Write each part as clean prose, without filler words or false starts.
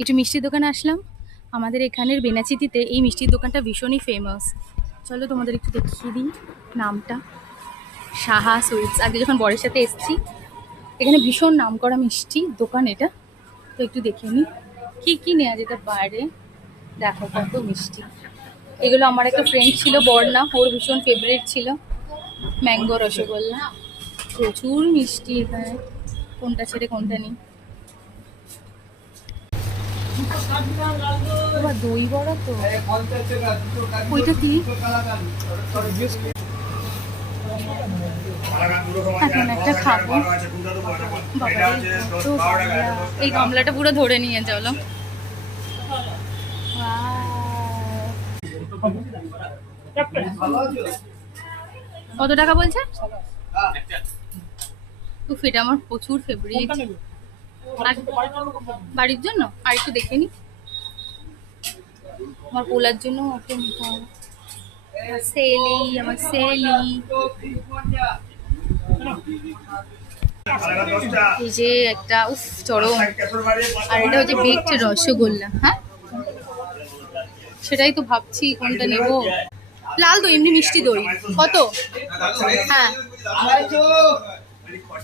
একটু মিষ্টির দোকানে আসলাম। আমাদের এখানের বেনাচিতিতে এই মিষ্টির দোকানটা ভীষণই ফেমাস। চলো তোমাদের একটু দেখিয়ে দিই নামটা, সাহা সুইটস। আগে যখন বরের সাথে এসেছি, এখানে ভীষণ নাম করা মিষ্টি দোকান এটা। তো একটু দেখে নিই কী কী নেওয়া যেতে পারে। দেখো কত মিষ্টি। এগুলো আমার একটা ফ্রেন্ড ছিল বর্ণা, ওর ভীষণ ফেভারিট ছিল ম্যাঙ্গো রসগোল্লা। প্রচুর মিষ্টি এখানে, কোনটা ছেড়ে কোনটা নেই। দই বড়া তো ওইটা কি? এখন একটা খাবো। এই গামলাটা পুরো ধরে নিয়ে চলো। কত টাকা বলছে? এটা আমার প্রচুর ফেভারিট। বাড়ির জন্য আর একটু দেখে নি, আমার পোলার জন্য ওকে নিতে হবে। সেলি, আমার সেলি। এই যে একটা উফ চরম, আর এটা হচ্ছে বেকড রসগোল্লা। হ্যাঁ, সেটাই তো ভাবছি কোনটা নেব। লাল দই, এমনি মিষ্টি দই কত? হ্যাঁ,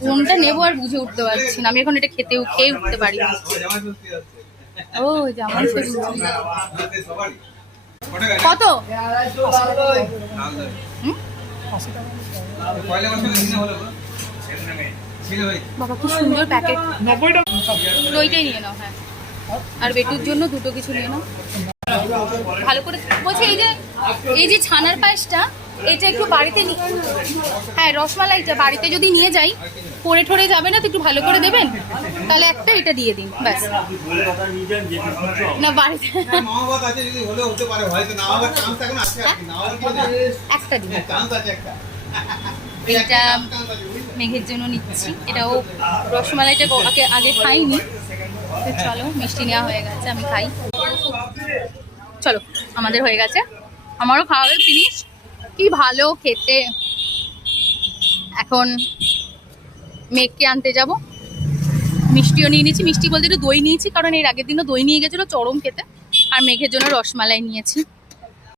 কোনটা নেবো আর বুঝে উঠতে পারছি না। আমি এখন এটা খেয়ে উঠতে পারি না। ও জামাই ষষ্ঠী কত? বাবা খুব সুন্দর প্যাকেট। দইটাই নিয়ে নাও। হ্যাঁ, আর বেটুর জন্য দুটো কিছু নিয়ে নাও ভালো করে। বলছি এই যে ছানার পায়েসটা, এটা একটু বাড়িতে হ্যাঁ রসমালাইটা বাড়িতে যদি নিয়ে যাই পড়ে ঠরে যাবে না তো, একটু ভালো করে দেবেন। তাহলে একটা এটা দিয়ে দিন ব্যাস। না বাড়িতে একটা দিন। এটা মেঘের জন্য নিচ্ছি। এটাও রসমালাইটা আগে খাইনি। চলো মিষ্টি নেওয়া হয়ে গেছে, আমি খাই। চলো আমাদের হয়ে গেছে, আমারও খাওয়া হয়ে ফিনিশ। কি ভালো খেতে। এখন মেঘকে আনতে যাব। মিষ্টিও নিয়ে নিয়েছি, মিষ্টি বলতে একটু দই নিয়েছি, কারণ এর আগের দিনও দই নিয়ে গেছিলো চরম খেতে। আর মেঘের জন্য রসমালাই নিয়েছি।